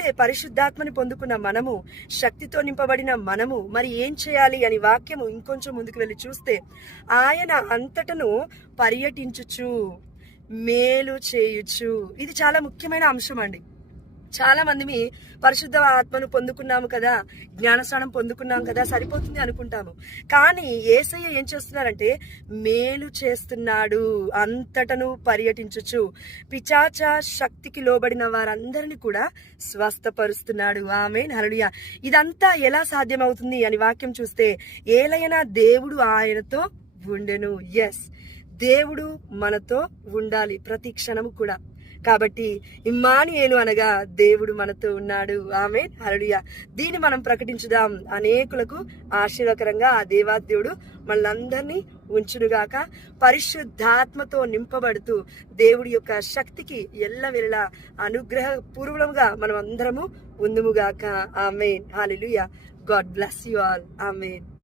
అయితే పరిశుద్ధాత్మని పొందుకున్న మనము, శక్తితో నింపబడిన మనము మరి ఏం చేయాలి అని వాక్యము ఇంకొంచెం ముందుకు వెళ్ళి చూస్తే, ఆయన అంతటను పర్యటించుచు మేలు చేయుచు. ఇది చాలా ముఖ్యమైన అంశం అండి. చాలా మంది పరిశుద్ధ ఆత్మను పొందుకున్నాము కదా, జ్ఞానస్నానం పొందుకున్నాం కదా, సరిపోతుంది అనుకుంటాము. కానీ యేసయ్య ఏం చేస్తున్నారంటే మేలు చేస్తున్నాడు, అంతటను పర్యటించుచు పిశాచ శక్తికి లోబడిన వారందరినీ కూడా స్వస్థపరుస్తున్నాడు. ఆమేన్, హల్లెలూయా. ఇదంతా ఎలా సాధ్యమవుతుంది అని వాక్యం చూస్తే, ఏలైనా దేవుడు ఆయనతో ఉండెను. ఎస్, దేవుడు మనతో ఉండాలి ప్రతి క్షణము కూడా. కాబట్టి ఇమ్మానుయేలు అనగా దేవుడు మనతో ఉన్నాడు. ఆమేన్, హల్లెలూయా. దీన్ని మనం ప్రకటించుదాం. అనేకులకు ఆశీర్వకరంగా ఆ దేవాదేవుడు మనందరినీ ఉంచునుగాక. పరిశుద్ధాత్మతో నింపబడుతూ దేవుడి యొక్క శక్తికి ఎల్లవెల్లా అనుగ్రహ పూర్వకంగా మనం అందరము ఉందుముగాక. ఆమేన్, హల్లెలూయా. God bless you all. Amen.